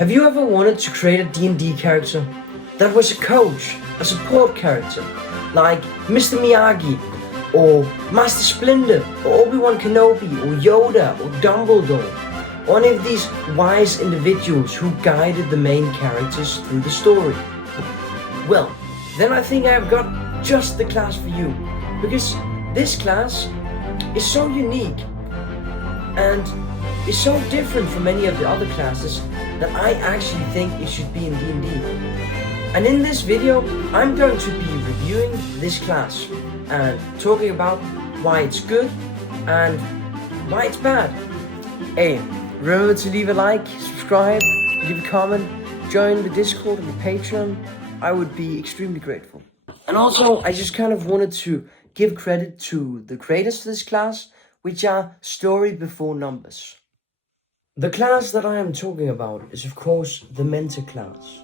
Have you ever wanted to create a D&D character that was a coach, a support character, like Mr. Miyagi, or Master Splinter, or Obi-Wan Kenobi, or Yoda, or Dumbledore, or any of these wise individuals who guided the main characters through the story? Well, then I think I've got just the class for you, because this class is so unique and is so different from any of the other classes that I actually think it should be in D&D. And in this video, I'm going to be reviewing this class and talking about why it's good and why it's bad. Hey, remember to leave a like, subscribe, leave a comment, join the Discord and the Patreon. I would be extremely grateful. And also, I just kind of wanted to give credit to the creators of this class, which are Story Before Numbers. The class that I am talking about is of course the Mentor class.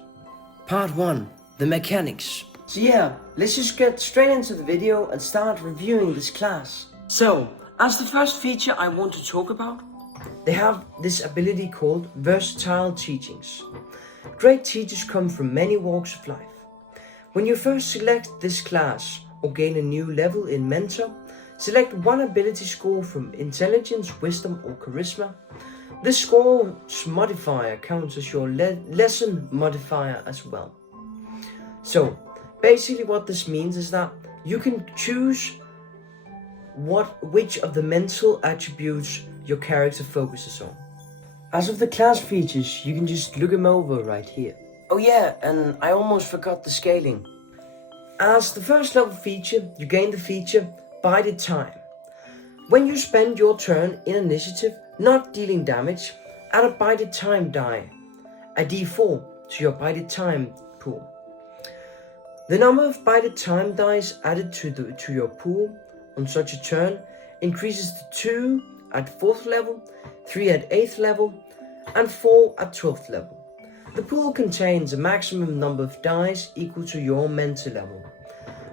Part 1, the mechanics. So yeah, let's just get straight into the video and start reviewing this class. So, as the first feature I want to talk about, they have this ability called Versatile Teachings. Great teachers come from many walks of life. When you first select this class or gain a new level in Mentor, select one ability score from Intelligence, Wisdom or Charisma. This score's modifier counts as your lesson modifier as well. So, basically what this means is that you can choose which of the mental attributes your character focuses on. As of the class features, you can just look them over right here. Oh yeah, and I almost forgot the scaling. As the first level feature, you gain the feature Bided Time. When you spend your turn in initiative not dealing damage, add a Bided Time die, a d4, to your Bided Time pool. The number of Bided Time dice added to your pool on such a turn increases to 2 at 4th level, 3 at 8th level, and 4 at 12th level. The pool contains a maximum number of dice equal to your mentor level.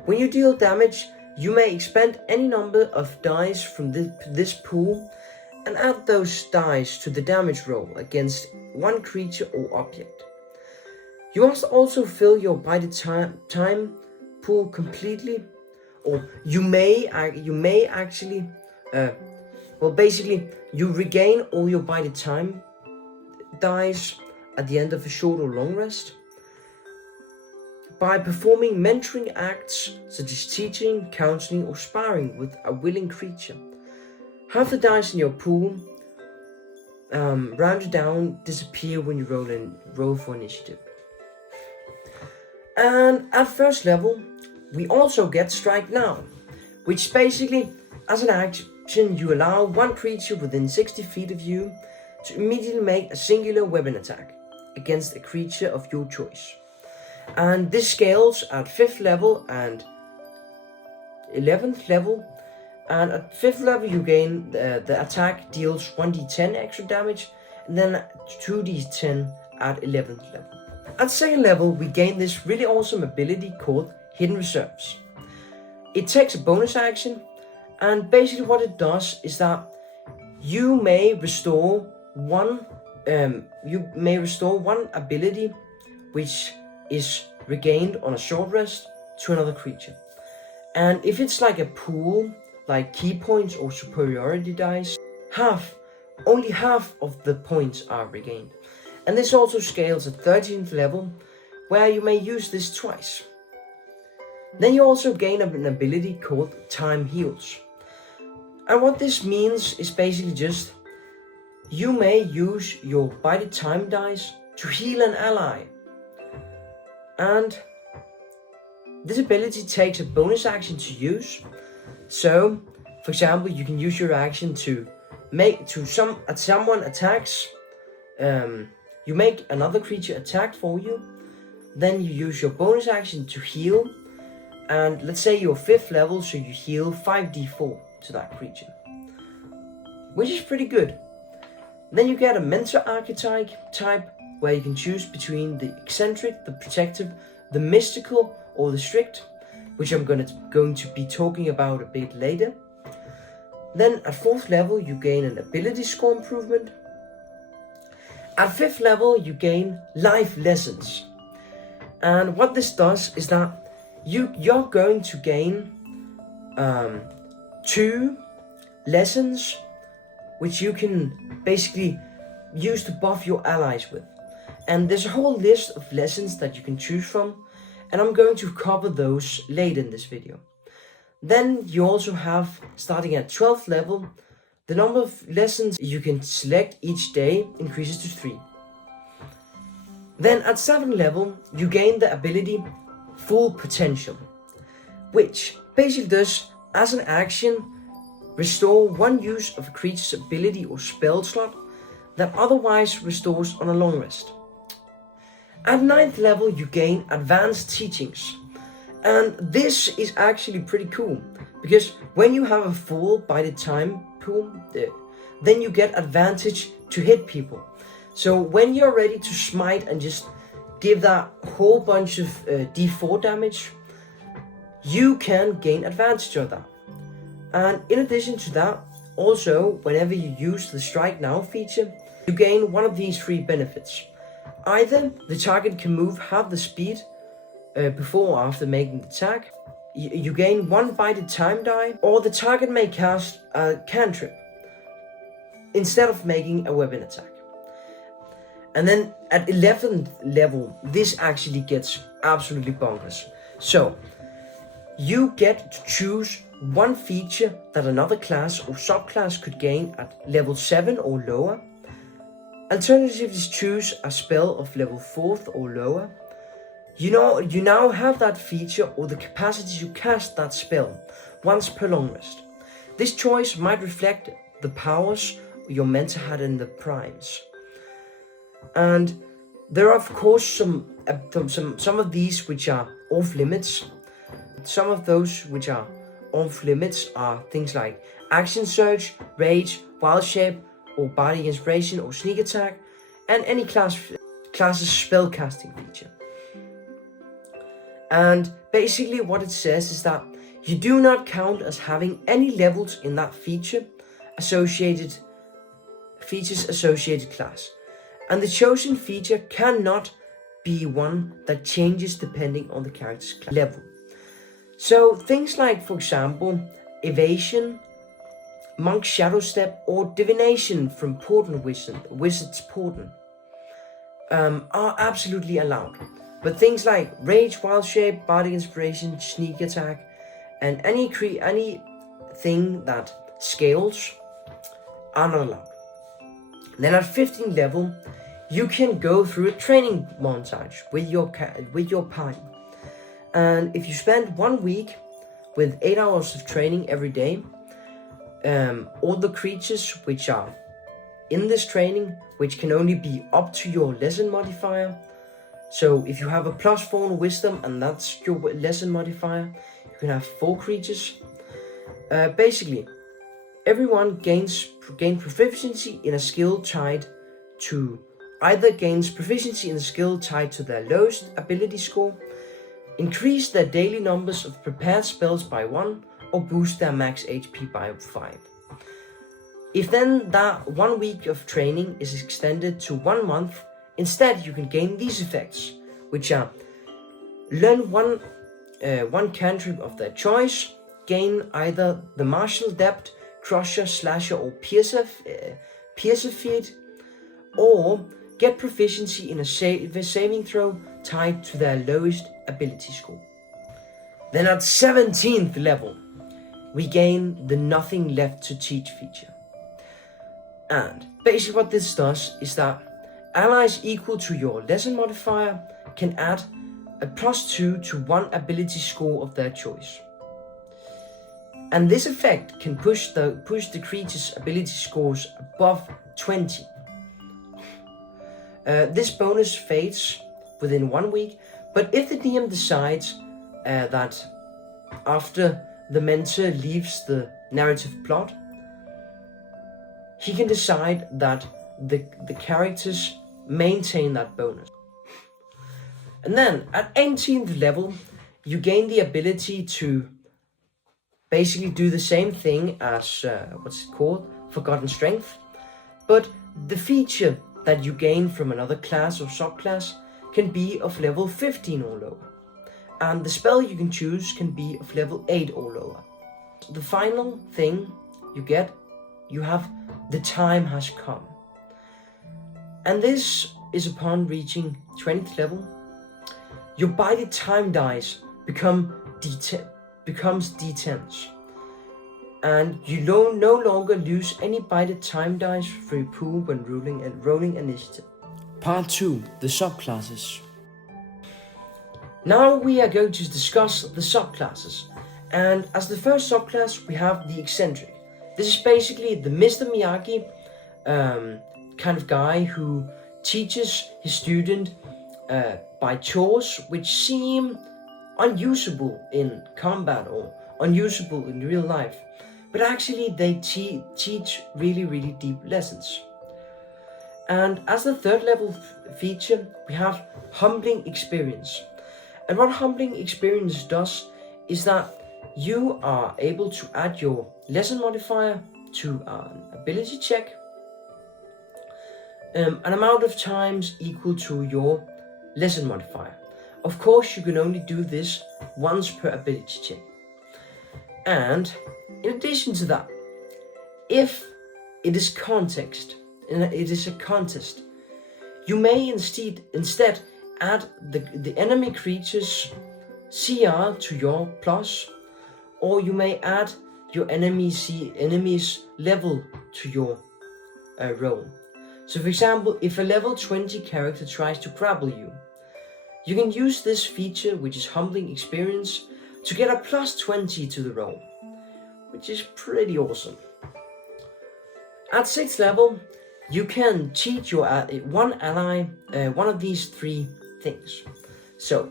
When you deal damage, you may expend any number of dice from this pool and add those dice to the damage roll against one creature or object. You must also fill your Bided Time pool completely, or you may actually, basically you regain all your Bided Time dice at the end of a short or long rest by performing mentoring acts such as teaching, counseling or sparring with a willing creature. Half the dice in your pool, rounded down, disappear when you roll for initiative. And at first level, we also get Strike Now, which basically, as an action, you allow one creature within 60 feet of you to immediately make a singular weapon attack against a creature of your choice. And this scales at 5th level and 11th level. And at 5th level you gain the attack deals 1d10 extra damage, and then 2d10 at 11th level. At 2nd level we gain this really awesome ability called Hidden Reserves. It takes a bonus action, and basically what it does is that you may restore one ability which is regained on a short rest to another creature. And if it's like a pool, like key points or superiority dice, only half of the points are regained. And this also scales at 13th level, where you may use this twice. Then you also gain an ability called Time Heals. And what this means is basically just, you may use your Bided Time dice to heal an ally. And this ability takes a bonus action to use. So, for example, you can use your action to someone attacks. You make another creature attack for you. Then you use your bonus action to heal. And let's say you're 5th level, so you heal 5d4 to that creature, which is pretty good. Then you get a mentor archetype where you can choose between the eccentric, the protective, the mystical, or the strict, which I'm going to be talking about a bit later. Then at 4th level you gain an ability score improvement. At 5th level, you gain life lessons. And what this does is that you're going to gain 2 lessons which you can basically use to buff your allies with. And there's a whole list of lessons that you can choose from, and I'm going to cover those later in this video. Then you also have, starting at 12th level, the number of lessons you can select each day increases to 3. Then at 7th level, you gain the ability Full Potential, which basically does, as an action, restore 1 use of a creature's ability or spell slot that otherwise restores on a long rest. At 9th level, you gain Advanced Teachings. And this is actually pretty cool, because when you have a full by the time pool, then you get advantage to hit people. So when you're ready to smite and just give that whole bunch of d4 damage, you can gain advantage of that. And in addition to that, also whenever you use the Strike Now feature, you gain one of these 3 benefits. Either the target can move half the speed before or after making the attack, you gain 1 by the time die, or the target may cast a cantrip instead of making a weapon attack. And then at 11th level, this actually gets absolutely bonkers. So you get to choose 1 feature that another class or subclass could gain at level 7 or lower. Alternatively, choose a spell of level 4th or lower. You now have that feature or the capacity to cast that spell once per long rest. This choice might reflect the powers your mentor had in the primes. And there are of course some of these which are off limits. Some of those which are off limits are things like Action Surge, Rage, Wild Shape, or Bardic Inspiration or Sneak Attack, and any class's spellcasting feature. And basically what it says is that you do not count as having any levels in that features associated class. And the chosen feature cannot be one that changes depending on the character's level. So things like, for example, Evasion, Monk's Shadow Step, or Divination from Portent Wizard's Portent are absolutely allowed. But things like Rage, Wild Shape, Bardic Inspiration, Sneak Attack, and anything that scales are not allowed. Then at 15th level, you can go through a training montage with your party. And if you spend 1 week with 8 hours of training every day, all the creatures which are in this training, which can only be up to your lesson modifier. So if you have a +4 in wisdom and that's your lesson modifier, you can have 4 creatures. Basically, everyone gains proficiency in a skill tied to their lowest ability score, increase their daily numbers of prepared spells by 1, or boost their max HP by 5. If then that 1 week of training is extended to 1 month, instead you can gain these effects, which are learn one cantrip of their choice, gain either the Martial Adept, Crusher, Slasher, or Piercer feat, or get proficiency in a saving throw tied to their lowest ability score. Then at 17th level, we gain the Nothing Left to Teach feature. And basically what this does is that allies equal to your lesson modifier can add a +2 to 1 ability score of their choice. And this effect can push the creature's ability scores above 20. This bonus fades within 1 week, but if the DM decides that after the mentor leaves the narrative plot, he can decide that the characters maintain that bonus. And then at 18th level, you gain the ability to basically do the same thing as Forgotten Strength, but the feature that you gain from another class or subclass can be of level 15 or lower, and the spell you can choose can be of level 8 or lower. The final thing you have the time has come, and this is upon reaching 20th level. Your bided time dice becomes D10s, and you no longer lose any bided time dice for your pool when rolling initiative. Part 2, the subclasses. Now we are going to discuss the subclasses, and as the first subclass we have the eccentric. This is basically the Mr. Miyagi kind of guy who teaches his student by chores which seem unusable in combat or unusable in real life, but actually they teach really deep lessons. And as the third level feature, we have humbling experience. And what humbling experience does is that you are able to add your lesson modifier to an ability check an amount of times equal to your lesson modifier. Of course, you can only do this once per ability check. And in addition to that, if it is a contest, you may instead add the enemy creature's CR to your plus, or you may add your enemy's level to your roll. So for example, if a level 20 character tries to grapple you, you can use this feature, which is humbling experience, to get a plus 20 to the roll, which is pretty awesome. At 6th level, you can cheat your one ally one of these three things. So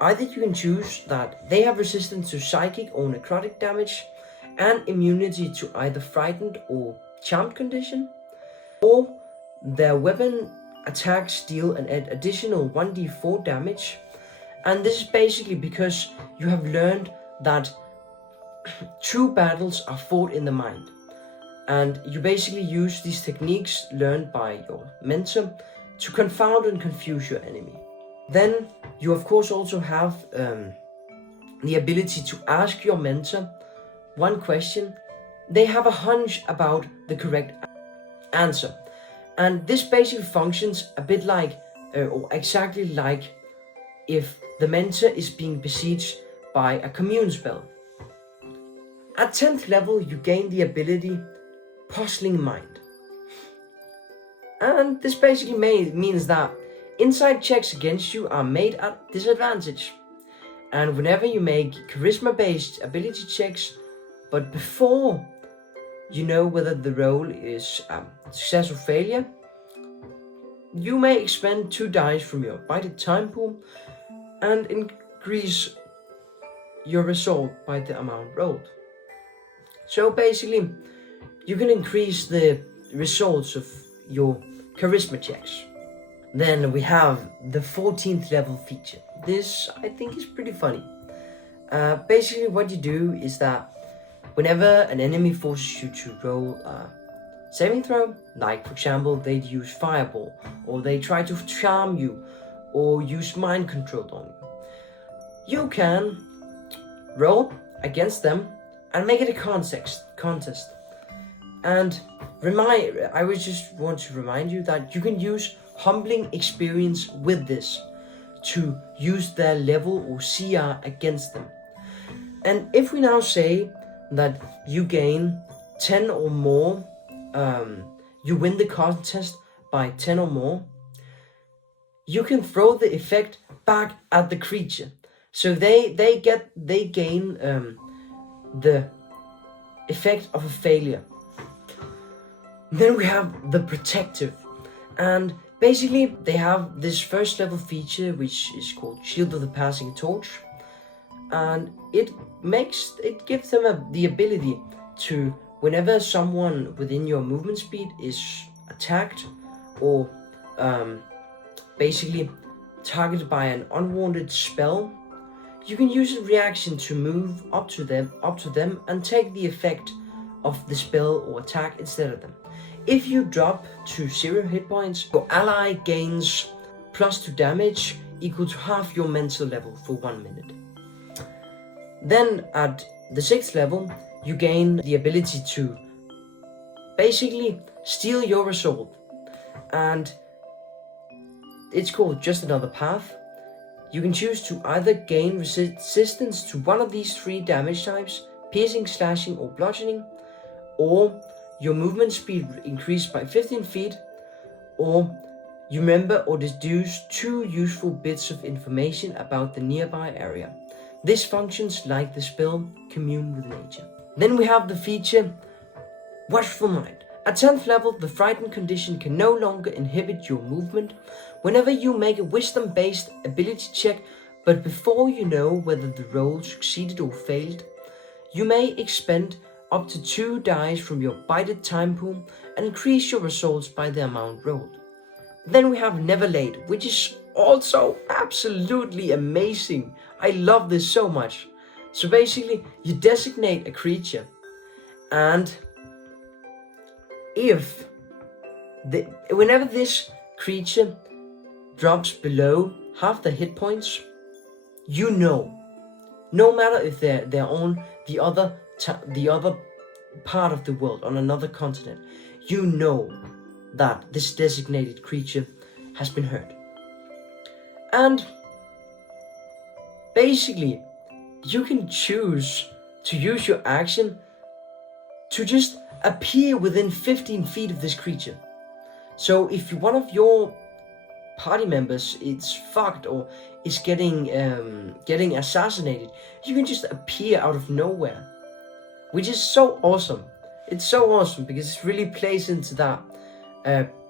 either you can choose that they have resistance to psychic or necrotic damage and immunity to either frightened or charmed condition, or their weapon attacks deal an additional 1d4 damage. And this is basically because you have learned that true battles are fought in the mind, and you basically use these techniques learned by your mentor to confound and confuse your enemy. Then you of course also have the ability to ask your mentor one question. They have a hunch about the correct answer, and this basically functions a bit like or exactly like if the mentor is being besieged by a commune spell. At 10th level, you gain the ability Puzzling Mind. And this basically means that insight checks against you are made at disadvantage. And whenever you make charisma-based ability checks, but before you know whether the roll is success or failure, you may expend 2 dice from your bided time pool and increase your result by the amount rolled. So basically, you can increase the results of your charisma checks. Then we have the 14th level feature. This I think is pretty funny. Basically what you do is that whenever an enemy forces you to roll a saving throw, like for example they use fireball, or they try to charm you, or use mind control on you, you can roll against them and make it a contest. And I would just want to remind you that you can use humbling experience with this to use their level or CR against them. And if we now say that you gain 10 or more, you win the contest by 10 or more, you can throw the effect back at the creature. So they gain the effect of a failure. Then we have the Protective, and basically they have this first level feature which is called Shield of the Passing Torch, and it gives them the ability to, whenever someone within your movement speed is attacked or basically targeted by an unwanted spell, you can use a reaction to move up to them and take the effect of the spell or attack instead of them. If you drop to 0 hit points, your ally gains +2 damage equal to half your mental level for 1 minute. Then at the 6th level, you gain the ability to basically steal your resolve, and it's called Just Another Path. You can choose to either gain resistance to one of these 3 damage types, piercing, slashing, or bludgeoning, or your movement speed increased by 15 feet, or you remember or deduce 2 useful bits of information about the nearby area. This functions like the spell Commune with Nature. Then we have the feature Watchful Mind. At 10th level, the frightened condition can no longer inhibit your movement. Whenever you make a wisdom-based ability check, but before you know whether the roll succeeded or failed, you may expend up to 2 dice from your bided time pool and increase your results by the amount rolled. Then we have Never Late, which is also absolutely amazing. I love this so much. So basically, you designate a creature, and whenever this creature drops below half the hit points, you know, no matter if they're on the other part of the world, on another continent, you know that this designated creature has been hurt. And basically, you can choose to use your action to just appear within 15 feet of this creature. So if one of your party members is fucked or is getting assassinated, you can just appear out of nowhere, which is so awesome. It's so awesome because it really plays into that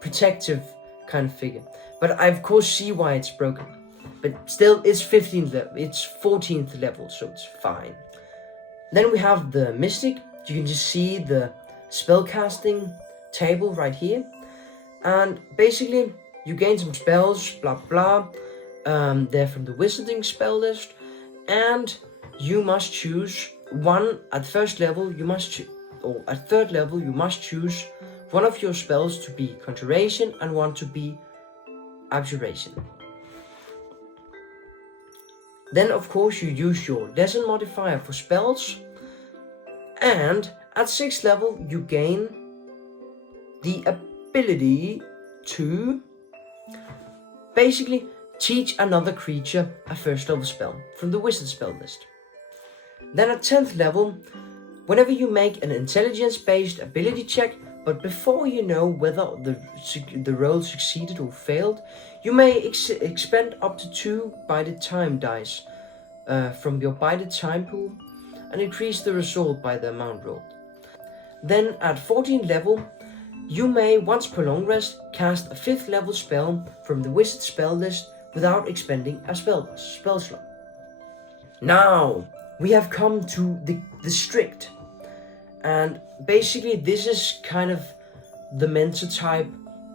protective kind of figure. But I of course see why it's broken. But still, it's 15th level. It's 14th level, so it's fine. Then we have the Mystic. You can just see the spellcasting table right here, and basically you gain some spells, blah blah. They're from the Wizarding spell list, and you must choose one at first level. Or at third level, you must choose one of your spells to be Conjuration and one to be Abjuration. Then, of course, you use your lesson modifier for spells, and at 6th level, you gain the ability to basically teach another creature a first level spell from the Wizard spell list. Then at 10th level, whenever you make an intelligence-based ability check, but before you know whether the roll succeeded or failed, you may expend up to 2 bided time dice from your bided time pool and increase the result by the amount rolled. Then at 14th level, you may once per long rest cast a 5th level spell from the Wizard spell list without expending a spell slot. Now we have come to the Strict, and basically this is kind of the mentor type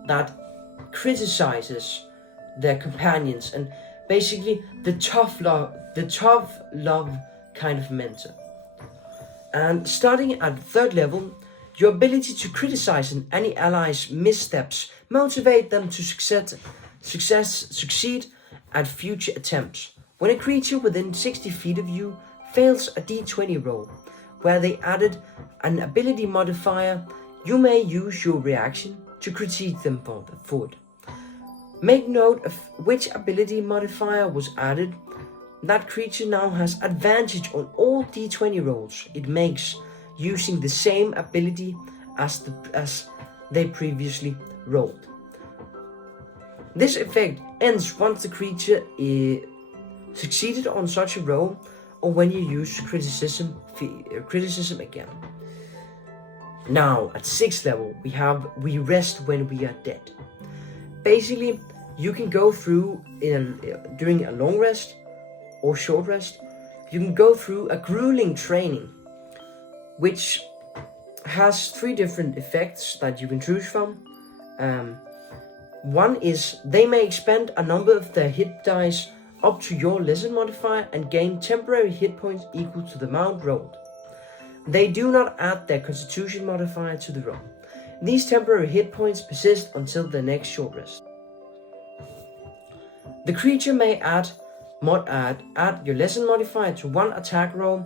that criticizes their companions, and basically the tough love kind of mentor. And starting at 3rd level, your ability to criticize any ally's missteps motivate them to succeed at future attempts. When a creature within 60 feet of you fails a d20 roll, where they added an ability modifier, you may use your reaction to critique them forward. Make note of which ability modifier was added. That creature now has advantage on all d20 rolls it makes using the same ability as they previously rolled. This effect ends once the creature succeeded on such a roll, or when you use criticism again. Now at 6th level, we rest when we are dead. Basically, you can go through during a long rest or short rest, you can go through a grueling training, which has 3 different effects that you can choose from. One is they may expend a number of their hit dice up to your lesson modifier and gain temporary hit points equal to the amount rolled. They do not add their constitution modifier to the roll. These temporary hit points persist until the next short rest. The creature may add your lesson modifier to one attack roll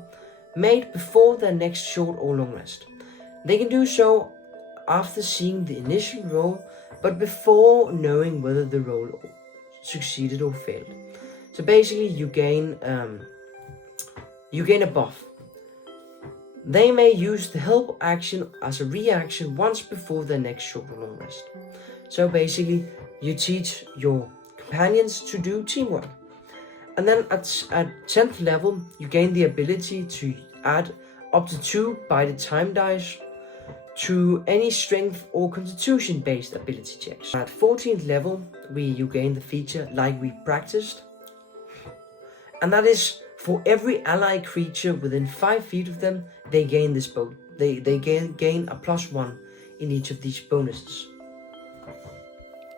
made before their next short or long rest. They can do so after seeing the initial roll, but before knowing whether the roll succeeded or failed. So basically, you gain a buff. They may use the help action as a reaction once before their next short or long rest. So basically, you teach your companions to do teamwork. And then at 10th level, you gain the ability to add up to 2 by the time dice to any strength or constitution based ability checks. At 14th level, you gain the feature Like We Practiced. And that is for every ally creature within 5 feet of them, they gain this they gain a +1 in each of these bonuses.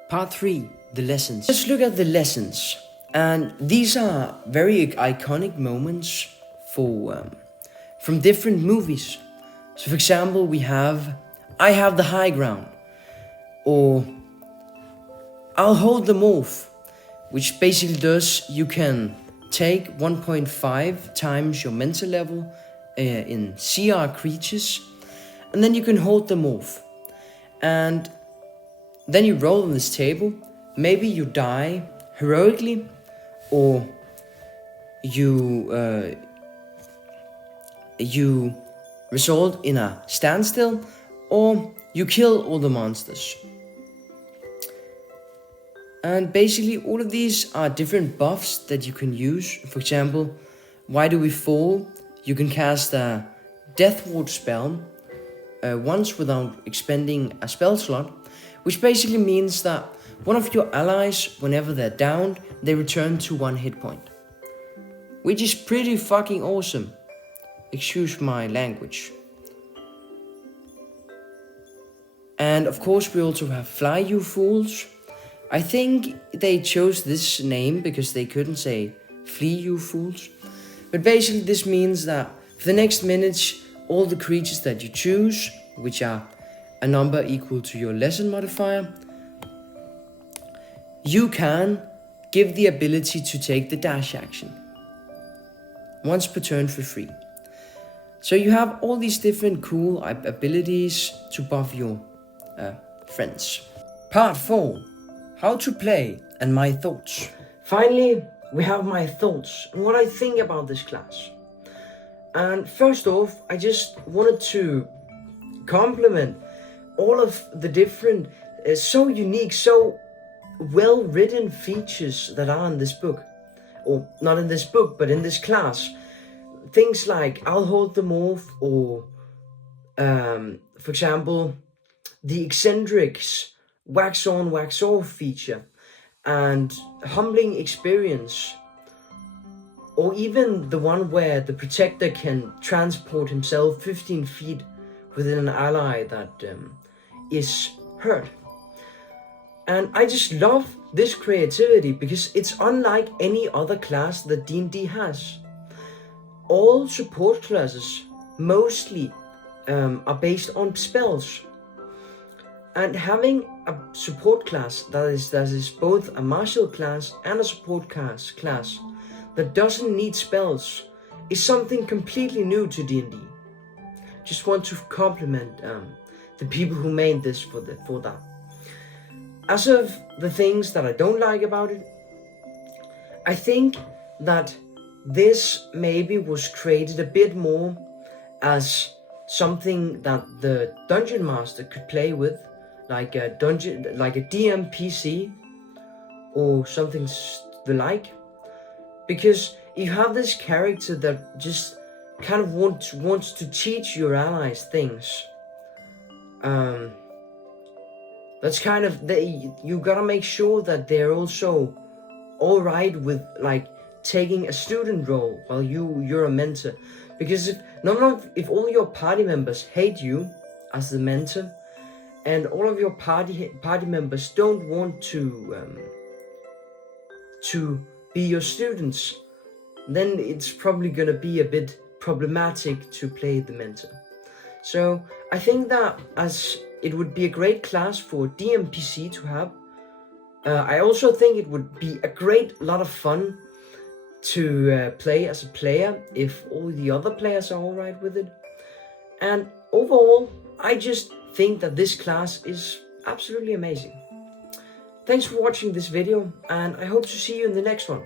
Part 3, the lessons. Let's look at the lessons. And these are very iconic moments from different movies. So for example, we have I have the high ground, or I'll hold them off, which basically does you can take 1.5 times your mental level in CR creatures, and then you can hold them off. And then you roll on this table. Maybe you die heroically, or you result in a standstill, or you kill all the monsters. And basically all of these are different buffs that you can use. For example, Why Do We Fall? You can cast a Death Ward spell once without expending a spell slot, which basically means that one of your allies, whenever they're downed, they return to 1 hit point. Which is pretty fucking awesome. Excuse my language. And of course we also have Fly You Fools. I think they chose this name because they couldn't say Flee You Fools. But basically this means that for the next minutes, all the creatures that you choose, which are a number equal to your lesson modifier, you can give the ability to take the dash action once per turn for free. So you have all these different cool abilities to buff your friends. Part 4. How to play and my thoughts. Finally, we have my thoughts and what I think about this class. And first off, I just wanted to compliment all of the different, so unique, so well-written features that are in this book. Or not in this book, but in this class. Things like I'll hold them off, or for example, the eccentrics wax on, wax off feature, and humbling experience, or even the one where the protector can transport himself 15 feet within an ally that is hurt. And I just love this creativity because it's unlike any other class that D&D has. All support classes mostly are based on spells. And having a support class that is both a martial class and a support class that doesn't need spells is something completely new to D&D. Just want to compliment the people who made this for that. As of the things that I don't like about it, I think that this maybe was created a bit more as something that the dungeon master could play with, like a DM PC or something the like, because you have this character that just kind of wants to teach your allies things. That's kind of you gotta make sure that they're also all right with like taking a student role while you're a mentor, because if all your party members hate you as the mentor, and all of your party members don't want to be your students, then it's probably gonna be a bit problematic to play the mentor. So I think that as it would be a great class for DMPC to have. I also think it would be a great lot of fun to play as a player if all the other players are alright with it. And overall, I just think that this class is absolutely amazing. Thanks for watching this video, and I hope to see you in the next one.